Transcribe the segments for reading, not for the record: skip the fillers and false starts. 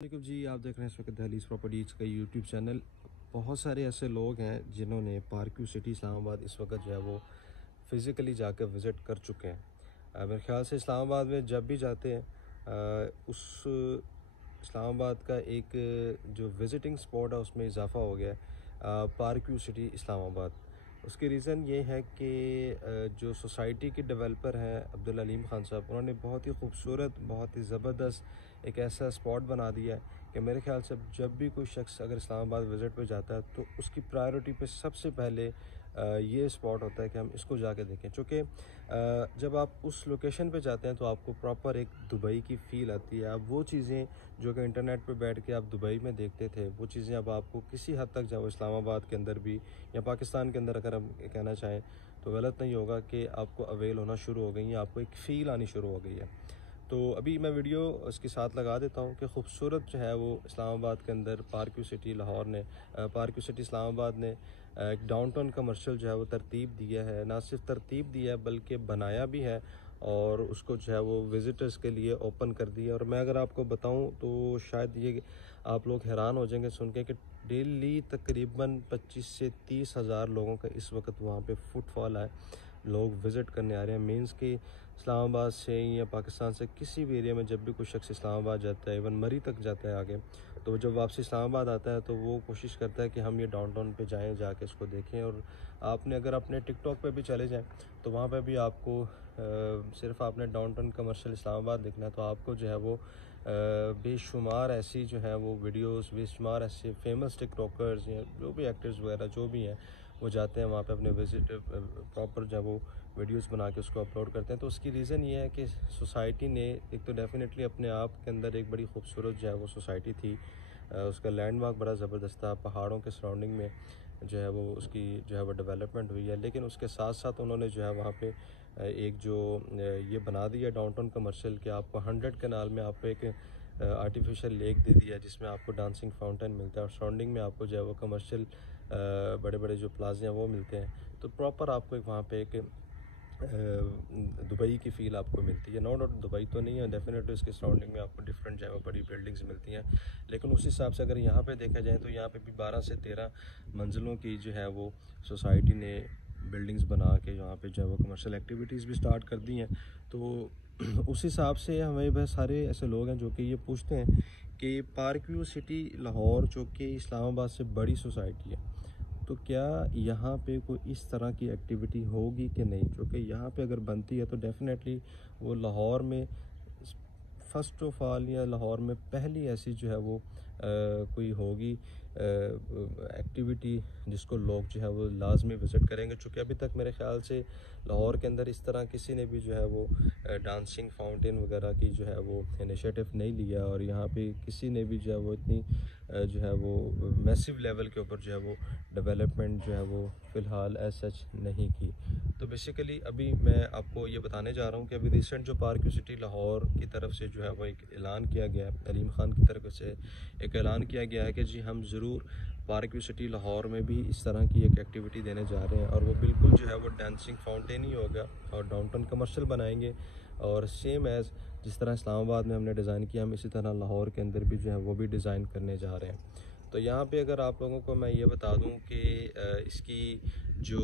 वालेकुम जी, आप देख रहे हैं इस वक्त दहलीज़ प्रॉपर्टीज़ का यूट्यूब चैनल। बहुत सारे ऐसे लोग हैं जिन्होंने पार्क व्यू सिटी इस्लामाबाद इस वक्त जो है वो फ़िज़िकली जाकर विज़िट कर चुके हैं। मेरे ख़्याल से इस्लामाबाद में जब भी जाते हैं उस इस्लामाबाद का एक जो विज़िटिंग स्पॉट है उसमें इजाफ़ा हो गया है पार्क व्यू सिटी इस्लामाबाद। उसकी रीज़न ये है कि जो सोसाइटी के डेवलपर हैं अब्दुल अलीम ख़ान साहब, उन्होंने बहुत ही खूबसूरत, बहुत ही ज़बरदस्त एक ऐसा स्पॉट बना दिया है कि मेरे ख़्याल से जब भी कोई शख्स अगर इस्लामाबाद विज़िट पे जाता है तो उसकी प्रायोरिटी पे सबसे पहले ये स्पॉट होता है कि हम इसको जाके देखें। चूँकि जब आप उस लोकेशन पे जाते हैं तो आपको प्रॉपर एक दुबई की फ़ील आती है। आप वो चीज़ें जो कि इंटरनेट पे बैठ के आप दुबई में देखते थे, वो चीज़ें अब आपको किसी हद तक जो इस्लामाबाद के अंदर भी या पाकिस्तान के अंदर अगर हम कहना चाहें तो गलत नहीं होगा कि आपको अवेल होना शुरू हो गई है, आपको एक फ़ील आनी शुरू हो गई है। तो अभी मैं वीडियो इसके साथ लगा देता हूँ कि खूबसूरत जो है वो इस्लामाबाद के अंदर पार्क व्यू सिटी लाहौर ने पार्क व्यू सिटी इस्लामाबाद ने एक डाउनटाउन कमर्शियल जो है वो तरतीब दिया है। ना सिर्फ तरतीब दिया है बल्कि बनाया भी है और उसको जो है वो विज़िटर्स के लिए ओपन कर दिया। और मैं अगर आपको बताऊं तो शायद ये आप लोग हैरान हो जाएंगे सुन के कि डेली तकरीबन 25 से 30 हज़ार लोगों का इस वक्त वहाँ पे फुटफॉल है। लोग विज़िट करने आ रहे हैं। मीन्स कि इस्लामाबाद से या पाकिस्तान से किसी भी एरिया में जब भी कोई शख्स इस्लामाबाद जाता है, इवन मरी तक जाता है आगे, तो जब वापसी इस्लामाबाद आता है तो वो कोशिश करता है कि हम ये डाउनटाउन पे जाएं, जाके इसको देखें। और आपने अगर अपने टिकटॉक पे भी चले जाएं तो वहाँ पे भी आपको सिर्फ आपने डाउनटाउन कमर्शियल इस्लामाबाद देखना है तो आपको जो है वो बेशुमार ऐसी जो है वो वीडियोस, बेशुमार ऐसे फेमस टिकटॉकर्स या जो भी एक्टर्स वगैरह जो भी हैं वो जाते हैं वहाँ पे अपने विजिट प्रॉपर जो वो वीडियोस बना के उसको अपलोड करते हैं। तो उसकी रीज़न ये है कि सोसाइटी ने एक तो डेफिनेटली अपने आप के अंदर एक बड़ी खूबसूरत जो है वो सोसाइटी थी। उसका लैंडमार्क बड़ा ज़बरदस्त था, पहाड़ों के सराउंडिंग में जो है वो उसकी जो है वो डेवलपमेंट हुई है। लेकिन उसके साथ साथ उन्होंने जो है वहाँ पे एक जो ये बना दिया डाउनटाउन कमर्शियल कि आपको 100 कनाल में आपको एक आर्टिफिशियल लेक दे दिया जिसमें आपको डांसिंग फाउंटेन मिलता है और सराउंडिंग में आपको जो है वो कमर्शियल बड़े बड़े जो प्लाजे हैं वो मिलते हैं। तो प्रॉपर आपको एक वहाँ पे एक दुबई की फ़ील आपको मिलती है। नो डाउट दुबई तो नहीं है, डेफिनेटली उसके सराउंडिंग में आपको डिफरेंट जो है वो बड़ी बिल्डिंग्स मिलती हैं। लेकिन उस हिसाब से अगर यहाँ पे देखा जाए तो यहाँ पे भी 12 से 13 मंजिलों की जो है वो सोसाइटी ने बिल्डिंग्स बना के यहाँ पे जो है वो कमर्शियल एक्टिविटीज़ भी स्टार्ट कर दी हैं। तो उस हिसाब से हमें वह सारे ऐसे लोग हैं जो कि ये पूछते हैं कि पार्क व्यू सिटी लाहौर जो कि इस्लामाबाद से बड़ी सोसाइटी है, तो क्या यहाँ पे कोई इस तरह की एक्टिविटी होगी कि नहीं? क्योंकि यहाँ पे अगर बनती है तो डेफ़िनेटली वो लाहौर में फ़र्स्ट ऑफ ऑल या लाहौर में पहली ऐसी जो है वो कोई होगी एक्टिविटी जिसको लोग जो है वो लाजमी विज़िट करेंगे। चूँकि अभी तक मेरे ख़्याल से लाहौर के अंदर इस तरह किसी ने भी जो है वो डांसिंग फाउंटेन वगैरह की जो है वो इनिशिएटिव नहीं लिया और यहाँ पे किसी ने भी जो है वो इतनी जो है वो मैसिव लेवल के ऊपर जो है वो डेवलपमेंट जो है वो फ़िलहाल एज सच नहीं की। तो बेसिकली अभी मैं आपको ये बताने जा रहा हूँ कि अभी रिसेंट जो पार्क व्यू सिटी लाहौर की तरफ से जो है वो एक ऐलान किया गया है, अलीम ख़ान की तरफ से एक ऐलान किया गया है कि जी हम ज़रूर पार्क व्यू सिटी लाहौर में भी इस तरह की एक एक्टिविटी देने जा रहे हैं। और वो बिल्कुल जो है वो डांसिंग फाउंटेन ही होगा और डाउनटाउन कमर्शियल बनाएंगे और सेम एज़ जिस तरह इस्लामाबाद में हमने डिज़ाइन किया हम इसी तरह लाहौर के अंदर भी जो है वो भी डिज़ाइन करने जा रहे हैं। तो यहाँ पे अगर आप लोगों को मैं ये बता दूँ कि इसकी जो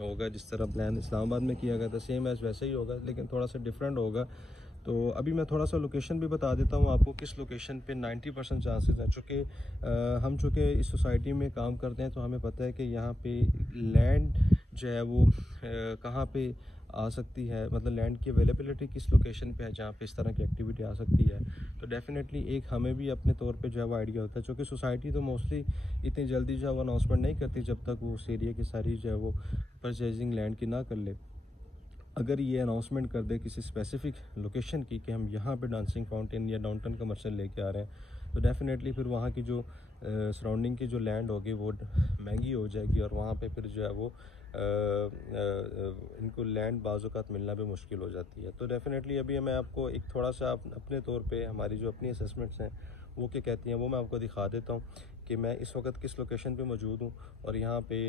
होगा जिस तरह प्लान इस्लामाबाद में किया गया था सेम एज़ वैसे ही होगा, लेकिन थोड़ा सा डिफरेंट होगा। तो अभी मैं थोड़ा सा लोकेशन भी बता देता हूँ आपको किस लोकेशन पे 90% चांसेस हैं। चूँकि हम चूँकि इस सोसाइटी में काम करते हैं तो हमें पता है कि यहाँ पे लैंड जो है वो कहाँ पे आ सकती है, मतलब लैंड की अवेलेबिलिटी किस लोकेशन पे है जहाँ पे इस तरह की एक्टिविटी आ सकती है। तो डेफिनेटली एक हमें भी अपने तौर पे जो है वो आइडिया होता है, चूँकि सोसाइटी तो मोस्टली इतनी जल्दी जो है वो अनाउंसमेंट नहीं करती जब तक वो उस एरिया की सारी जो है वो परचेजिंग लैंड की ना कर ले। अगर ये अनाउंसमेंट कर दे किसी स्पेसिफिक लोकेशन की कि हम यहाँ पे डांसिंग फाउंटेन या डाउनटाउन कमर्शियल लेके आ रहे हैं, तो डेफिनेटली फिर वहाँ की जो सराउंडिंग की जो लैंड होगी वो महंगी हो जाएगी और वहाँ पे फिर जो है वो इनको लैंड बाज़-औक़ात मिलना भी मुश्किल हो जाती है। तो डेफिनेटली अभी मैं आपको एक थोड़ा सा अपने तौर पे हमारी जो अपनी असेसमेंट्स हैं वो क्या कहती हैं वो मैं आपको दिखा देता हूँ कि मैं इस वक्त किस लोकेशन पे मौजूद हूँ और यहाँ पे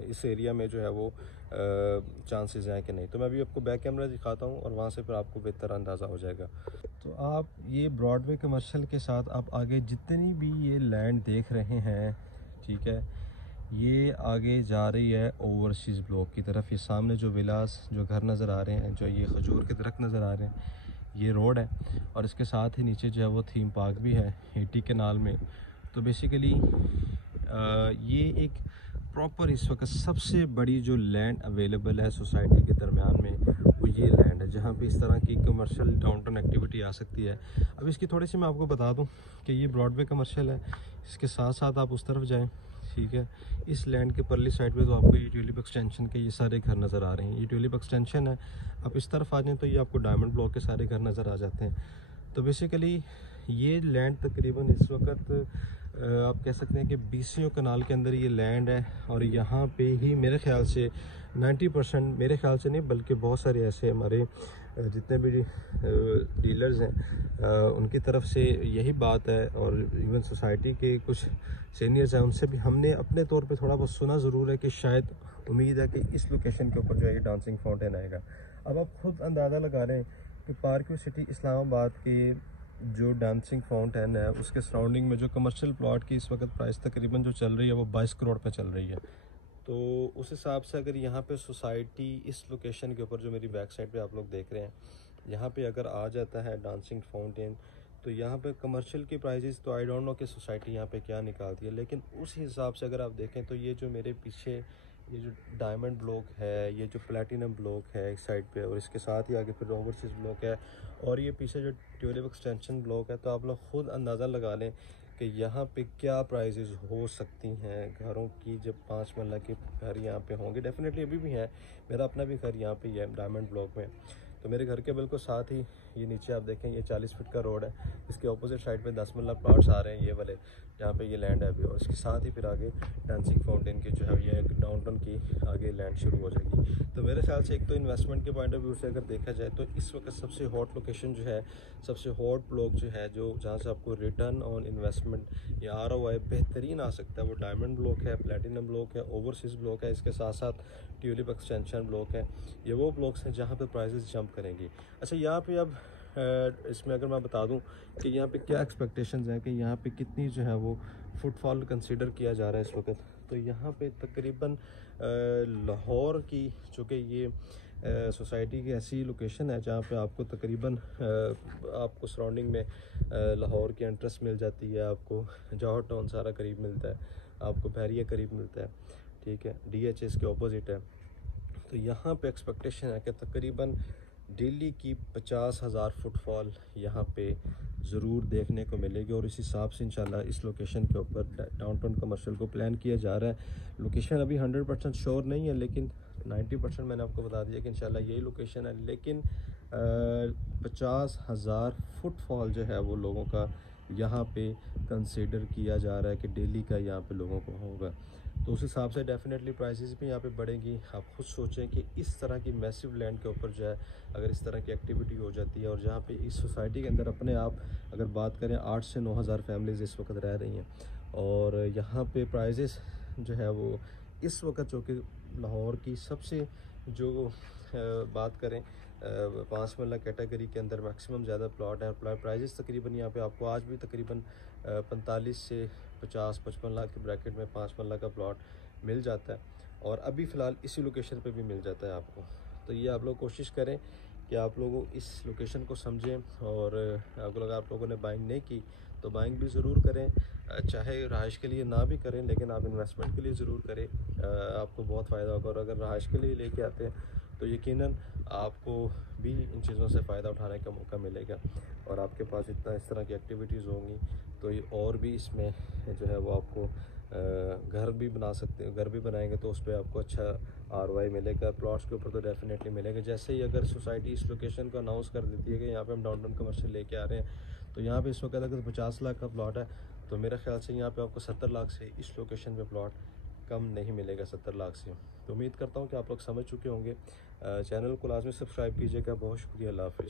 इस एरिया में जो है वो चांसेस हैं कि नहीं। तो मैं अभी आपको बैक कैमरा दिखाता हूँ और वहाँ से फिर आपको बेहतर अंदाज़ा हो जाएगा। तो आप ये ब्रॉडवे कमर्शियल के साथ आप आगे जितनी भी ये लैंड देख रहे हैं, ठीक है, ये आगे जा रही है ओवरसीज़ ब्लॉक की तरफ। ये सामने जो विलास जो घर नज़र आ रहे हैं, जो ये खजूर के दरख्त नज़र आ रहे हैं, ये रोड है और इसके साथ ही नीचे जो है वो थीम पार्क भी है हीटी कैनाल में। तो बेसिकली ये एक प्रॉपर इस वक्त सबसे बड़ी जो लैंड अवेलेबल है सोसाइटी के दरमियान में, वो ये लैंड है जहाँ पे इस तरह की कमर्शियल डाउनटाउन एक्टिविटी आ सकती है। अब इसकी थोड़ी सी मैं आपको बता दूं कि ये ब्रॉडवे कमर्शियल है, इसके साथ साथ आप उस तरफ जाएं, ठीक है, इस लैंड के परली साइड पे तो आपको ये ट्यूलिप एक्सटेंशन के ये सारे घर नज़र आ रहे हैं। ये ट्यूलिप एक्सटेंशन है। आप इस तरफ आ जाएँ तो ये आपको डायमंड ब्लॉक के सारे घर नज़र आ जाते हैं। तो बेसिकली ये लैंड तकरीबन इस वक्त आप कह सकते हैं कि बीसियों कनाल के अंदर ये लैंड है और यहाँ पे ही मेरे ख्याल से 90%, मेरे ख्याल से नहीं बल्कि बहुत सारे ऐसे हमारे जितने भी डीलर्स हैं उनकी तरफ से यही बात है, और इवन सोसाइटी के कुछ सीनियर्स हैं उनसे भी हमने अपने तौर पे थोड़ा बहुत सुना ज़रूर है कि शायद उम्मीद है कि इस लोकेशन के ऊपर जो है ये डांसिंग फाउंटेन आएगा। अब आप खुद अंदाज़ा लगा रहे हैं कि पार्क व्यू सिटी इस्लामाबाद की जो डांसिंग फाउंटेन है उसके सराउंडिंग में जो कमर्शियल प्लॉट की इस वक्त प्राइस तकरीबन जो चल रही है वो 22 करोड़ पे चल रही है। तो उस हिसाब से अगर यहाँ पे सोसाइटी इस लोकेशन के ऊपर जो मेरी बैक साइड पे आप लोग देख रहे हैं, यहाँ पे अगर आ जाता है डांसिंग फाउंटेन, तो यहाँ पे कमर्शियल की प्राइजेस तो आई डोंट नो कि सोसाइटी यहाँ पे क्या निकालती है, लेकिन उस हिसाब से अगर आप देखें तो ये जो मेरे पीछे ये जो डायमंड ब्लॉक है, ये जो प्लेटिनम ब्लॉक है एक साइड पे, और इसके साथ ही आगे फिर ओवरसीज ब्लॉक है, और ये पीछे जो ट्यूलिप एक्सटेंशन ब्लॉक है, तो आप लोग खुद अंदाज़ा लगा लें कि यहाँ पे क्या प्राइजेस हो सकती हैं घरों की। जब 5 मरला के घर यहाँ पे होंगे, डेफिनेटली अभी भी हैं, मेरा अपना भी घर यहाँ पे ही है डायमंड ब्लॉक में। तो मेरे घर के बिल्कुल साथ ही ये नीचे आप देखें ये 40 फीट का रोड है, इसके ऑपोजिट साइड पे 10 मरला प्लॉट्स आ रहे हैं ये वाले, जहाँ पे ये लैंड है अभी, और इसके साथ ही फिर आगे डांसिंग फाउंटेन की जो है ये डाउनटाउन की आगे लैंड शुरू हो जाएगी। तो मेरे ख्याल से एक तो इन्वेस्टमेंट के पॉइंट ऑफ व्यू से अगर देखा जाए तो इस वक्त सबसे हॉट लोकेशन जो है, सबसे हॉट ब्लॉक जो है, जो जहाँ से आपको रिटर्न ऑन इन्वेस्टमेंट या ROI बेहतरीन आ सकता है, वो डायमंड ब्लॉक है, प्लेटिनम ब्लॉक है, ओवरसीज ब्लॉक है, इसके साथ साथ ट्यूलिप एक्सटेंशन ब्लॉक है। ये वो ब्लॉक्स हैं जहाँ पे प्राइसेस जंप करेंगी। अच्छा, यहाँ पे अब इसमें अगर मैं बता दूं कि यहाँ पे क्या एक्सपेक्टेशंस हैं कि यहाँ पे कितनी जो है वो फुटफॉल कंसीडर किया जा रहा है इस वक्त, तो यहाँ पे तकरीबन लाहौर की, चूँकि ये सोसाइटी की ऐसी लोकेशन है जहाँ पे आपको तकरीबन आपको सराउंडिंग में लाहौर की एंट्रेंस मिल जाती है, आपको जौहर टाउन सारा करीब मिलता है, आपको बहरिया करीब मिलता है, ठीक है, DHS के ऑपोजिट है। तो यहाँ पे एक्सपेक्टेशन है कि तकरीबन डेली की 50,000 फुटफॉल यहाँ पे ज़रूर देखने को मिलेगी, और इस हिसाब से इंशाल्लाह इस लोकेशन के ऊपर डाउनटाउन कमर्शियल को प्लान किया जा रहा है। लोकेशन अभी 100% श्योर नहीं है, लेकिन 90% मैंने आपको बता दिया कि इंशाल्लाह यही लोकेशन है, लेकिन 50,000 फुटफॉल जो है वो लोगों का यहाँ पे कंसिडर किया जा रहा है कि डेली का यहाँ पे लोगों को होगा। तो उस हिसाब से डेफिनेटली प्राइसेस भी यहाँ पे बढ़ेंगी। आप खुद सोचें कि इस तरह की मैसिव लैंड के ऊपर जो है अगर इस तरह की एक्टिविटी हो जाती है, और जहाँ पे इस सोसाइटी के अंदर अपने आप अगर बात करें 8 से 9 हज़ार फैमिलीज़ इस वक्त रह रही हैं, और यहाँ पे प्राइसेस जो है वो इस वक्त जो कि लाहौर की सबसे जो बात करें 5 मरला कैटेगरी के अंदर मैक्सिमम ज़्यादा प्लॉट है, प्राइजेस तकरीबन यहाँ पे आपको आज भी तकरीबन 45 से 50-55 लाख के ब्रैकेट में 5 मरला का प्लॉट मिल जाता है, और अभी फ़िलहाल इसी लोकेशन पे भी मिल जाता है आपको। तो ये आप लोग कोशिश करें कि आप लोगों इस लोकेशन को समझें, और अगर आप लोगों ने बाइंग नहीं की तो बाइंग भी ज़रूर करें, चाहे रहाइश के लिए ना भी करें, लेकिन आप इन्वेस्टमेंट के लिए ज़रूर करें, आपको बहुत फ़ायदा होगा। और अगर रहाइश के लिए लेके आते हैं तो यकीनन आपको भी इन चीज़ों से फ़ायदा उठाने का मौका मिलेगा, और आपके पास इतना इस तरह की एक्टिविटीज़ होंगी तो ये और भी इसमें जो है वो आपको घर भी बना सकते हैं, घर भी बनाएंगे तो उस पर आपको अच्छा ROI मिलेगा। प्लॉट्स के ऊपर तो डेफिनेटली मिलेगा। जैसे ही अगर सोसाइटी इस लोकेशन को अनाउंस कर देती है कि यहाँ पे हम डाउनटाउन कमर्शियल लेके आ रहे हैं, तो यहाँ पे इस वक्त अगर 50 लाख का प्लॉट है तो मेरे ख्याल से यहाँ पे आपको 70 लाख से इस लोकेशन पे प्लॉट कम नहीं मिलेगा, 70 लाख से। तो उम्मीद करता हूँ कि आप लोग समझ चुके होंगे। चैनल को लाजमी सब्सक्राइब कीजिएगा। बहुत शुक्रिया, अल्लाह हाफ़िज़।